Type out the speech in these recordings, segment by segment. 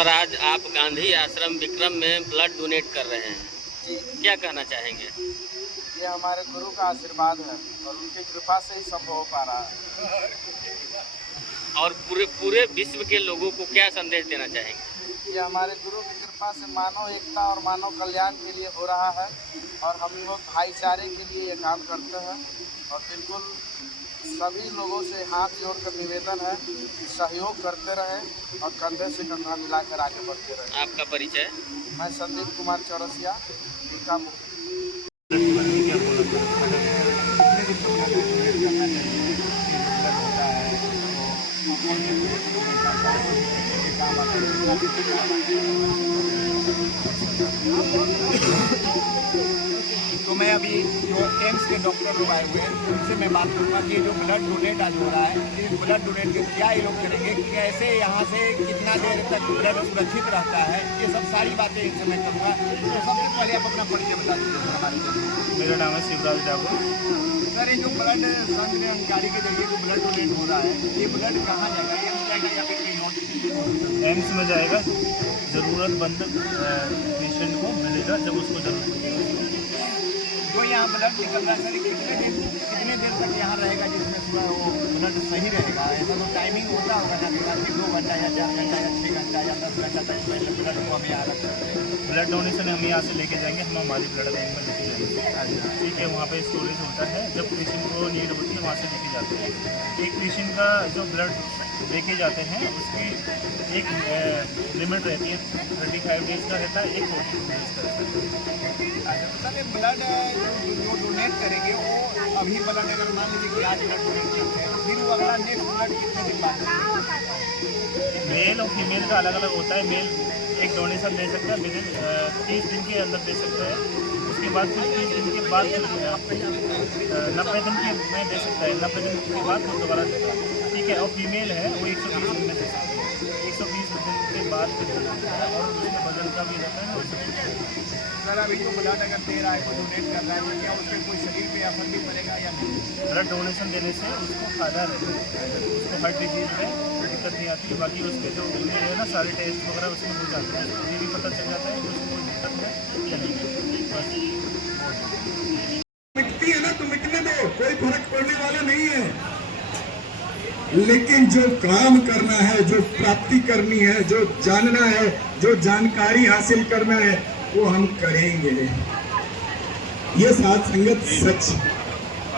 Sir, आज आप गांधी आश्रम विक्रम में ब्लड डोनेट कर रहे हैं, जी, क्या कहना चाहेंगे? ये हमारे गुरु का आशीर्वाद है और उनकी कृपा से ही संभव हो पा रहा है। और पूरे पूरे विश्व के लोगों को क्या संदेश देना चाहेंगे? ये हमारे गुरु की कृपा से मानव एकता और मानव कल्याण के लिए हो रहा है और हम लोग भाईचारे के लिए ये काम करते हैं और बिल्कुल सभी लोगों से हाथ जोड़कर निवेदन है कि सहयोग करते रहें और कंधे से कंधा मिलाकर आगे बढ़ते रहें। आपका परिचय? मैं संदीप कुमार चौरसिया, इनका मुख्य। तो मैं अभी जो एम्स के डॉक्टर लोग आए हुए हैं उनसे मैं बात करूँगा कि जो ब्लड डोनेट आज हो रहा है, इस ब्लड डोनेट के क्या ये लोग करेंगे, कैसे यहाँ से कितना देर तक ब्लड सुरक्षित रहता है, ये सब सारी बातें इनसे मैं करूँगा। तो सबसे पहले आप अपना परिचय बता दीजिए हमारे। मेरा नाम है शिवराज ठाकुर। सर, ये जो ब्लड संघ गाड़ी के जरिए जो ब्लड डोनेट हो रहा है, ये ब्लड कहाँ जाएगा? एम्स जाएगा या फिर कहीं और? एम्स में जाएगा, ज़रूरतमंद पेशेंट को मिलेगा जब उसको जरूरत पड़ेगी। जो यहाँ ब्लड निकल रहा है सर, कितने देर तक यहाँ रहेगा जिसमें पूरा वो ब्लड सही रहेगा? ऐसा तो टाइमिंग होता होगा ना कि 2 घंटा या 4 घंटा या 6 घंटा या 10 घंटा तक पहले ब्लड को हमें यहाँ रख सकते हैं। ब्लड डोनेशन हम यहाँ से लेके जाएंगे, हम हमारी ब्लड बैंक में लेके जाएंगे, ठीक है। वहाँ पे स्टोरेज होता है, जब पेशेंट को नीड होती है वहाँ से लेके जाते हैं। एक पेशेंट का जो ब्लड लेके जाते हैं उसकी एक लिमिट रहती है, 35 डेज का रहता है, एक 40 डेज का रहता है। सर, ये ब्लड जो डोनेट करेंगे वो अभी ब्लड अगर मान लीजिए कि आज ब्लड डोनेट करते हैं, फिर वो अगला नेक्स्ट ब्लड कितने दिन बाद? मेल और फीमेल का अलग अलग होता है। मेल एक डोनेशन दे सकता है, विदिन 30 दिन के अंदर दे सकता है। उसके बाद फिर 30 दिन के बाद 90 दिन की में दे सकता है, 90 दिन के बाद वो दोबारा देता है, ठीक है। और फीमेल है वो 120 दिन में दे सकती है, 120 दिन के बाद फिर और उसमें वजन का भी रहता है। सर, अभी जो ब्लड अगर दे रहा है, कोई डोनेट कर रहा है, तो क्या उसके कोई शरीर पे असर भी पड़ेगा या नहीं? ब्लड डोनेशन देने से उसको फायदा रहता है, उसको हार्ट डिजीज में दिक्कत नहीं आती। बाकी उसके जो है ना सारे टेस्ट वगैरह उसमें हो जाते हैं, ये भी पता चल जाता है कि उसको कोई दिक्कत है या नहीं। बस मिटती है ना तो मिटने दो, कोई फर्क पड़ने वाला नहीं है। लेकिन जो काम करना है, जो प्राप्ति करनी है, जो जानना है, जो जानकारी हासिल करना है, वो हम करेंगे। ये साथ संगत सच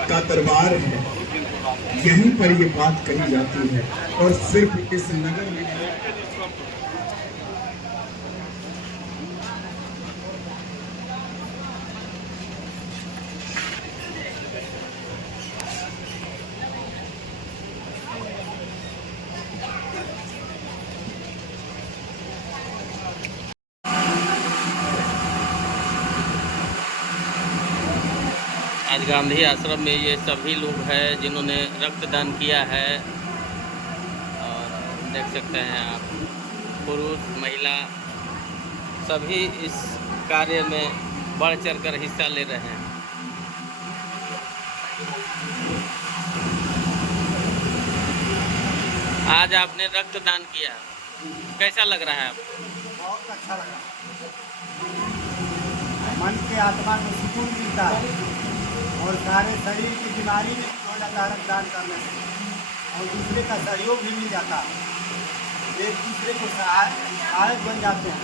का दरबार है, यहीं पर ये बात कही जाती है और सिर्फ इस नगर में आज गांधी आश्रम में ये सभी लोग हैं जिन्होंने रक्तदान किया है और देख सकते हैं आप, पुरुष महिला सभी इस कार्य में बढ़ चढ़कर हिस्सा ले रहे हैं। आज आपने रक्तदान किया, कैसा लग रहा है आपको? बहुत अच्छा लगा। मन के आत्मा को सुकून मिलता है और सारे शरीर की बीमारी में हो जाता है रक्तदान करने से, और दूसरे का सहयोग भी मिल जाता है। एक दूसरे को सहायक बन जाते हैं।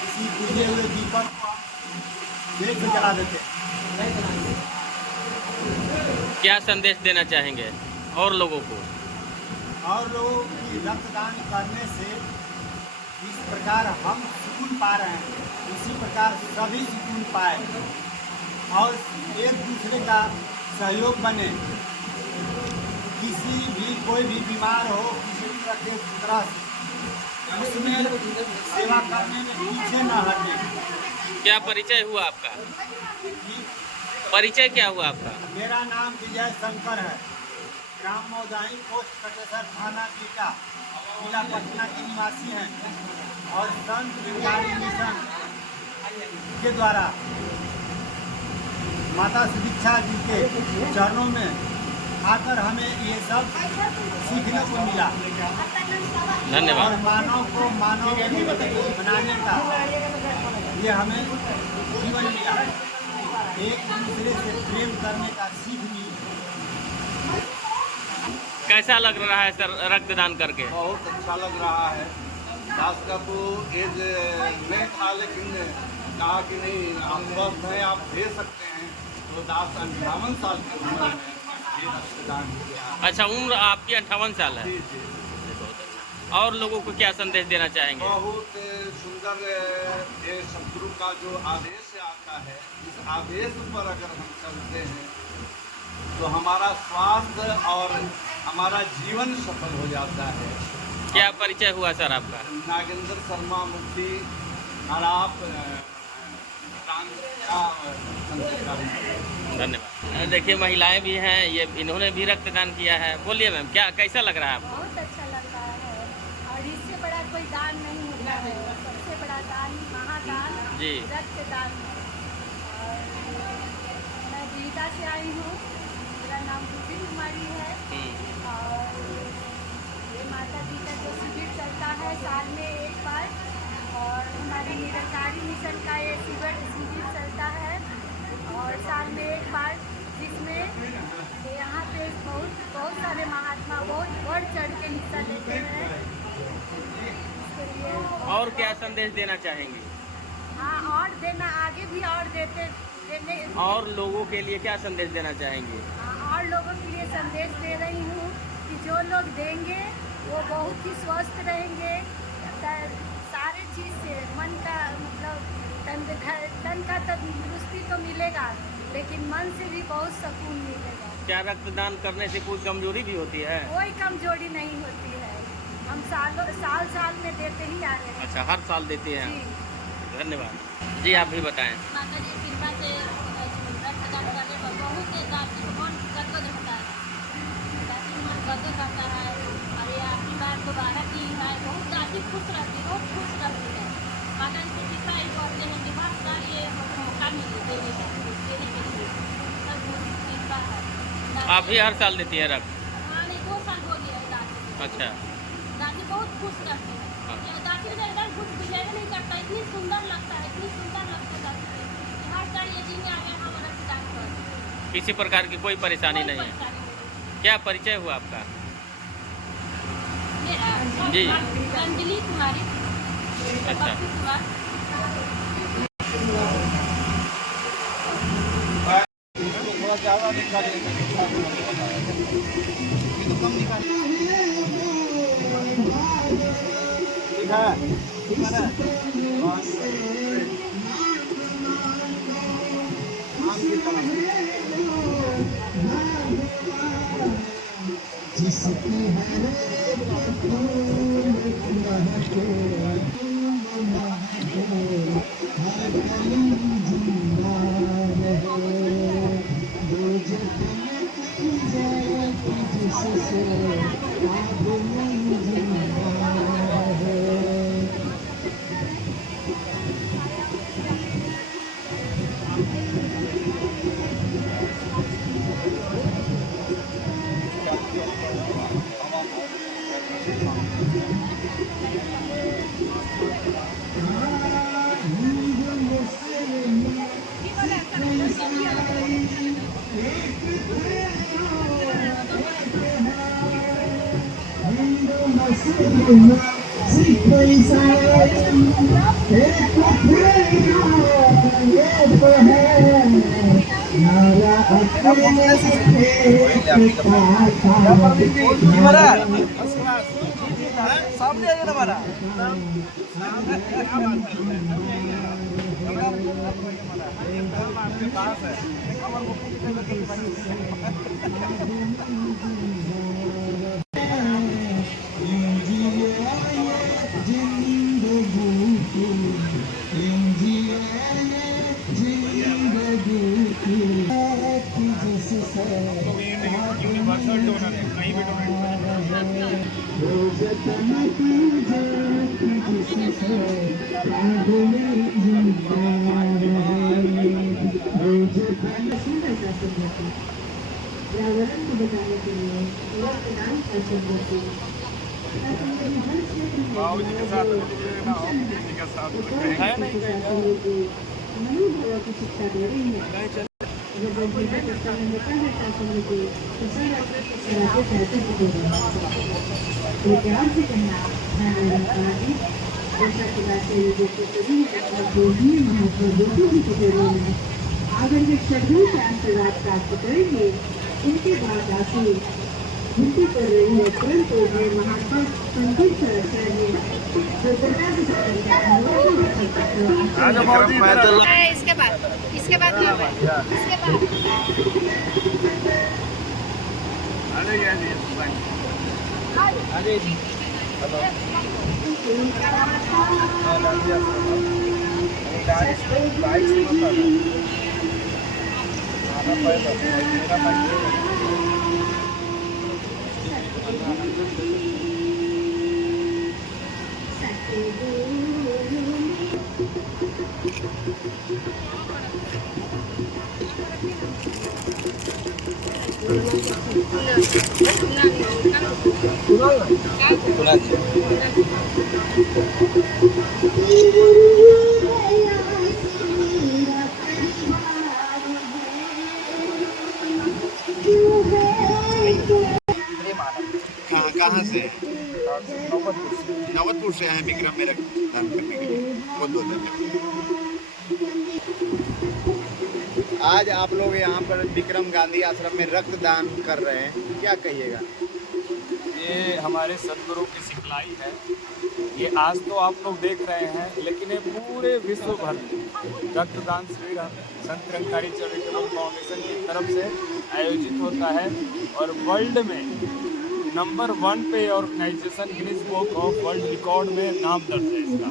किसी बुझे हुए दीपक को देख के जला देते हैं। क्या संदेश देना चाहेंगे और लोगों को? और लोगों की रक्तदान करने से जिस प्रकार हम सुकून पा रहे हैं, उसी प्रकार सभी सुकून पाए और एक दूसरे का सहयोग बने। किसी भी कोई भी बीमार हो, किसी भी तरह से उसमें सेवा करने में पीछे न हटे। क्या परिचय हुआ आपका? परिचय क्या हुआ आपका? मेरा नाम विजय शंकर है, ग्राम मौदाही, पोस्ट कटेसर, थाना टीटा, जिला पटना के निवासी हैं और संत विज्ञानी मिशन के द्वारा माता सुदीक्षा जी के चरणों में आकर हमें ये सब सीखने को मिला। धन्यवाद। और मानव को मानव बनाने का ये हमें जीवन मिला, एक दूसरे से प्रेम करने का सीख मिली। कैसा लग रहा है सर रक्तदान करके? बहुत अच्छा लग रहा है। दास का तो एज नहीं था, लेकिन कहा कि नहीं आप स्वस्थ हैं, आप दे सकते हैं, तो दास 58 साल की उम्र में ये रक्तदान किया। अच्छा, उम्र आपकी 58 साल है। जी जी। बहुत अच्छा। और लोगों को क्या संदेश देना चाहेंगे? बहुत सुंदर ये सदगुरु का जो आदेश आता है, इस आदेश पर अगर हम चलते हैं तो हमारा स्वास्थ्य और हमारा जीवन सफल हो जाता है। क्या परिचय हुआ सर आपका? नागेंद्र शर्मा मुफ्ती और आप धन्यवाद। देखिए महिलाएं भी हैं, ये इन्होंने भी रक्तदान किया है। बोलिए मैम, क्या कैसा लग रहा है आपको? बहुत अच्छा लग रहा है, और इससे बड़ा कोई दान नहीं होता है। सबसे बड़ा दान महादान जी रक्तदान है। और मैं बीता से आई हूँ, मेरा नाम रूबी कुमारी है। और ये माता जी का जो शिविर चलता है साल में एक बार, और हमारे निरंकारी मिशन का ये शिविर चलता है और साल में एक बार, जिसमें यहाँ पे बहुत सारे महात्मा बहुत बढ़ चढ़ के हिस्सा लेते हैं। इसके लिए और क्या संदेश देना चाहेंगे? हाँ, और देना आगे भी और देने और लोगों के लिए क्या संदेश देना चाहेंगे? और लोगों के लिए संदेश दे रही हूँ कि जो लोग देंगे वो बहुत ही स्वस्थ रहेंगे। सारे चीज़ से मन का मतलब तन का तंदुरुस्ती तो मिलेगा, लेकिन मन से भी बहुत सुकून मिलेगा। क्या रक्तदान करने से कोई कमजोरी भी होती है? कोई कमजोरी नहीं होती है। हम साल में देते ही आ रहे हैं। अच्छा, हर साल देते हैं। धन्यवाद जी। आप भी बताएं। माता जी कृपा से रक्तदान करने पर बहुत दादी को मन गदगद होता है, दादी को मन गदगद होता है। और ये आपकी बार दोबारा की है, बहुत दादी खुश रहती है, बहुत खुश रहती है। माता जी से कृपा करते हैं कि हर साल ये मौका मिले देने के लिए, सब कृपा है। आप भी हर साल देती है रक्त? हाँ, नहीं 2 साल हो गया है दादी। अच्छा, दादी बहुत खुश रहती है। दादी का एकदम कुछ बिहेव नहीं करता, इतनी सुंदर लगता है, इतनी सुंदर लगता है दादी कि हर साल ये दिन आ गया हम रक्तदान कर। किसी प्रकार की कोई परेशानी नहीं है। क्या परिचय हुआ आपका? मेरा जी अंजलि कुमारी। अच्छा। थोड़ा ज़्यादा निकालिए, कम निकालिए। ठीक है, ठीक है ना? आम की तरह सामने आइए ना हमारा आपके पास है। पर्यावरण को बचाने के लिए रक्तदान कर सकते हैं। मनोभाव की शिक्षा दे रही है। प्यार से कहना जैसा कि महात्मा बुद्ध जी के चरणों में अगर वे श्रद्धा से आशीर्वाद प्राप्त करेंगे, उनके बाद आके विनती कर रही है, परंतु वे महात्मा संघर्ष चाहिए जो सरकार के इसके बाद कहाँ से? नवतपुर से आए विक्रम में रक्तदान करने के लिए। बहुत बहुत धन्यवाद। आज आप लोग यहाँ पर विक्रम गांधी आश्रम में रक्तदान कर रहे हैं, क्या कहिएगा? ये हमारे सदगुरु की सिखलाई है। ये आज तो आप लोग देख रहे हैं, लेकिन ये पूरे विश्व भर में रक्तदान शिविर संत निरंकारी चैरिटेबल फाउंडेशन की तरफ से आयोजित होता है और वर्ल्ड में नंबर 1 पे organisation Guinness Book of World Record में नाम दर्ज है इसका।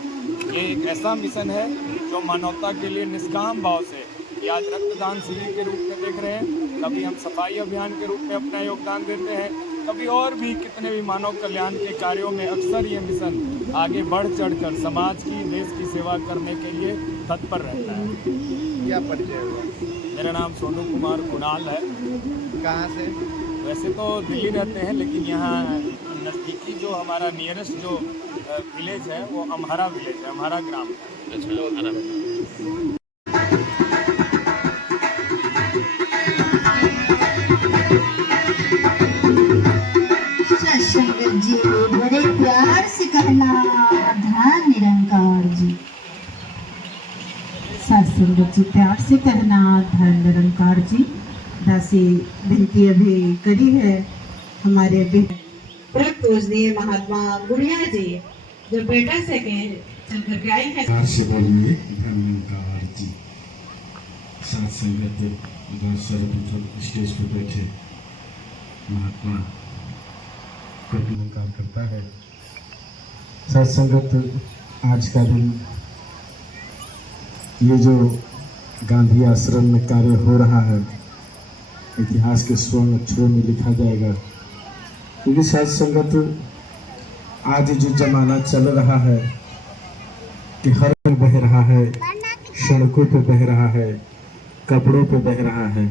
ये एक ऐसा मिशन है जो मानवता के लिए निष्काम भाव से ये आज रक्तदान शिविर के रूप में देख रहे हैं। कभी हम सफाई अभियान के रूप में अपना योगदान देते हैं, कभी और भी कितने भी मानव कल्याण के कार्यों में अक्सर ये मिशन आगे बढ़ चढ़कर समाज की, देश की सेवा करने के लिए तत्पर रहता है। क्या परिचय हुआ? मेरा नाम सोनू कुमार कुणाल है। कहाँ से? वैसे तो दिल्ली रहते हैं, लेकिन यहाँ नज़दीकी जो हमारा नियरेस्ट जो विलेज है वो अम्हारा विलेज है, अम्हारा ग्राम है। संगत जी बड़े प्यार से कहना धन निरंकार जी। संगत जी प्यार से कहना धन निरंकार जी। दासी विनती अभी करी है हमारे परम पूजनीय महात्मा गुड़िया जी, जो बेटा से चल करके आई है। प्यार से बोलिए धन निरंकार जी। साथ संगत बहुत सर्वप्रथम स्टेज पर बैठे महात्मा को निरंकार करता है। साथ संगत आज का दिन ये जो गांधी आश्रम में कार्य हो रहा है, इतिहास के स्वर्ण अक्षरों में लिखा जाएगा। क्योंकि साथ संगत आज जो जमाना चल रहा है कि हर में बह रहा है, सड़कों पे बह रहा है, कपड़ों पे बह रहा है,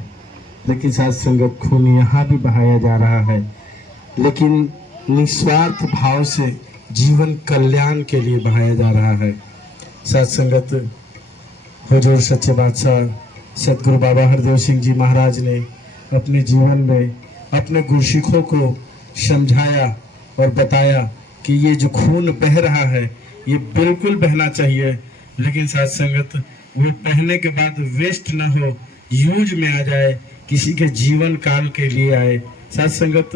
लेकिन साथ संगत खून यहाँ भी बहाया जा रहा है, लेकिन निस्वार्थ भाव से जीवन कल्याण के लिए बहाया जा रहा है। साथ संगत हुजूर सच्चे बादशाह सतगुरु बाबा हरदेव सिंह जी महाराज ने अपने जीवन में अपने गुरसिखों को समझाया और बताया कि ये जो खून बह रहा है ये बिल्कुल बहना चाहिए, लेकिन साथ संगत वो बहने के बाद वेस्ट ना हो, यूज में आ जाए, किसी के जीवन काल के लिए आए। साथ संगत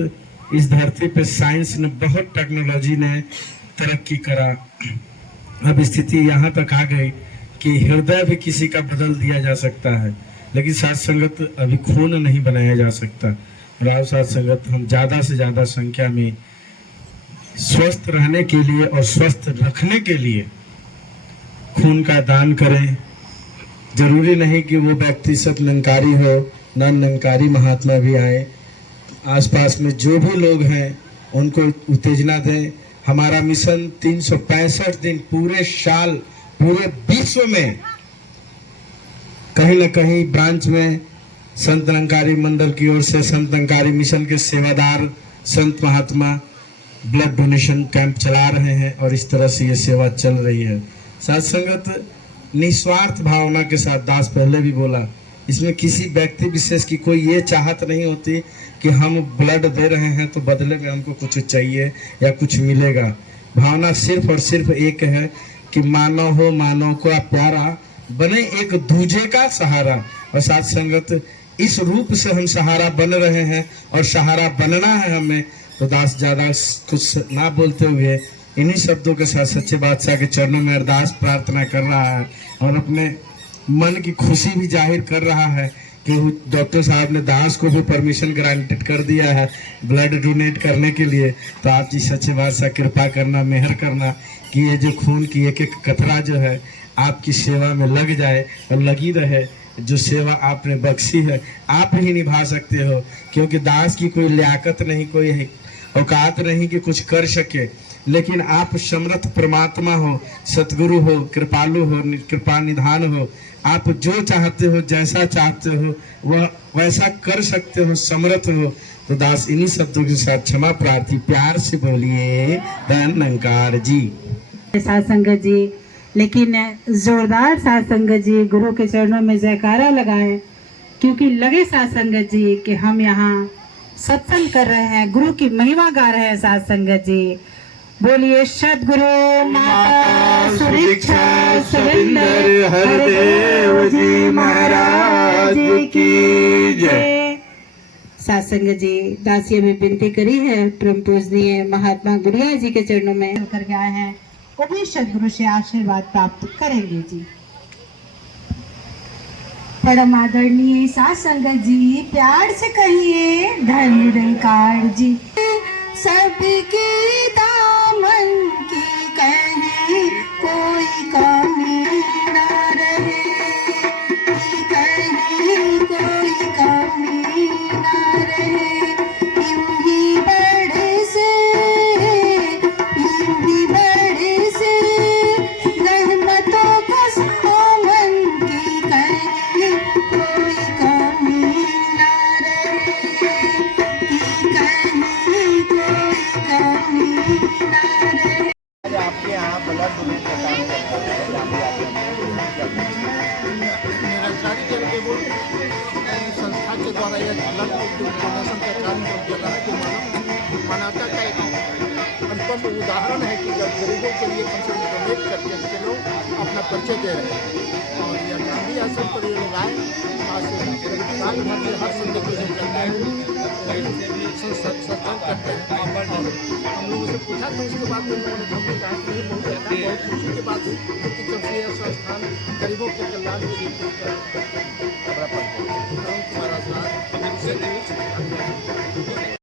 इस धरती पे साइंस ने बहुत, टेक्नोलॉजी ने तरक्की करा। अब स्थिति यहाँ तक आ गई कि हृदय भी किसी का बदल दिया जा सकता है, लेकिन साथ संगत अभी खून नहीं बनाया जा सकता। और आप साथ संगत हम ज़्यादा से ज़्यादा संख्या में स्वस्थ रहने के लिए और स्वस्थ रखने के लिए खून का दान करें। जरूरी नहीं कि वो व्यक्ति सब निरंकारी हो, न निरंकारी महात्मा भी आए। आसपास में जो भी लोग हैं उनको उत्तेजना दें। हमारा मिशन 365 दिन पूरे साल पूरे विश्व में कहीं न कहीं ब्रांच में संत निरंकारी मंडल की ओर से संत निरंकारी मिशन के सेवादार संत महात्मा ब्लड डोनेशन कैंप चला रहे हैं और इस तरह से ये सेवा चल रही है। साथ संगत निस्वार्थ भावना के साथ, दास पहले भी बोला, इसमें किसी व्यक्ति विशेष की कोई ये चाहत नहीं होती कि हम ब्लड दे रहे हैं तो बदले में हमको कुछ चाहिए या कुछ मिलेगा। भावना सिर्फ और सिर्फ एक है कि मानव हो, मानव का प्यारा बने, एक दूजे का सहारा। और साथ संगत इस रूप से हम सहारा बन रहे हैं और सहारा बनना है हमें। तो दास ज्यादा कुछ ना बोलते हुए इन्हीं शब्दों के साथ सच्चे बादशाह के चरणों में अरदास प्रार्थना कर रहा है और अपने मन की खुशी भी जाहिर कर रहा है कि डॉक्टर साहब ने दास को भी परमिशन ग्रांटेड कर दिया है ब्लड डोनेट करने के लिए। तो आप जी सच्चे बादशाह कृपा करना, मेहर करना कि ये जो खून की एक एक कतरा जो है आपकी सेवा में लग जाए और लगी रहे। जो सेवा आपने बख्शी है आप ही निभा सकते हो, क्योंकि दास की कोई लियाकत नहीं, कोई औकात नहीं कि कुछ कर सके, लेकिन आप समर्थ परमात्मा हो, सतगुरु हो, कृपालु हो, कृपा निधान हो। आप जो चाहते हो, जैसा चाहते हो वह वैसा कर सकते हो, समर्थ हो। तो दास इन्हीं शब्दों के साथ क्षमा प्रार्थी प्यार से बोलिए धन निरंकार जी। साथ संगत जी, लेकिन जोरदार साथ संगत जी गुरु के चरणों में जयकारा लगाए, क्योंकि लगे साथ संगत जी कि हम यहाँ सत्संग कर रहे हैं, गुरु की महिमा गा रहे हैं। साथ संगत जी बोलिए सद्गुरु माता सुदीक्षा सविंदर हरदेव जी महाराज की जय। साथ संगत जी, दासिया में विनती करी है परम पूजनीय महात्मा गुड़िया जी के चरणों में होकर के आए हैं, वो भी सदगुरु से आशीर्वाद प्राप्त करेंगे जी। परम आदरणीय साथ संगत जी, प्यार से कहिए धन निरंकार जी। सबके दामन की कहीं कोई कमी न रहे, कहीं कोई कमी न रहे। यूं ही बड़े से रहमतों का सामन की कहीं कोई कमी न रहे, कहीं कोई कमी न रहे। आपके यहाँ ब्लड डोनेट का काम करता है, निरंकारी चैरिटेबल संस्था के द्वारा यह ब्लड डोनेशन का कार्य किया जा रहा है, जो मानवता का एक अनुपम उदाहरण है कि जब गरीबों के लिए कम से कम डोनेट करके लोग अपना परिचय दे रहे हैं। और यह गांधी आश्रम पर ये लोग आए, आज साल भर से हर संडे को जो करते हैं सत्संग करते हैं। और हम लोगों से पूछा था, उसके बाद में उन्होंने हमने कहा कि बहुत खुशी के बाद, क्योंकि जब से यह संस्थान गरीबों के कल्याण के लिए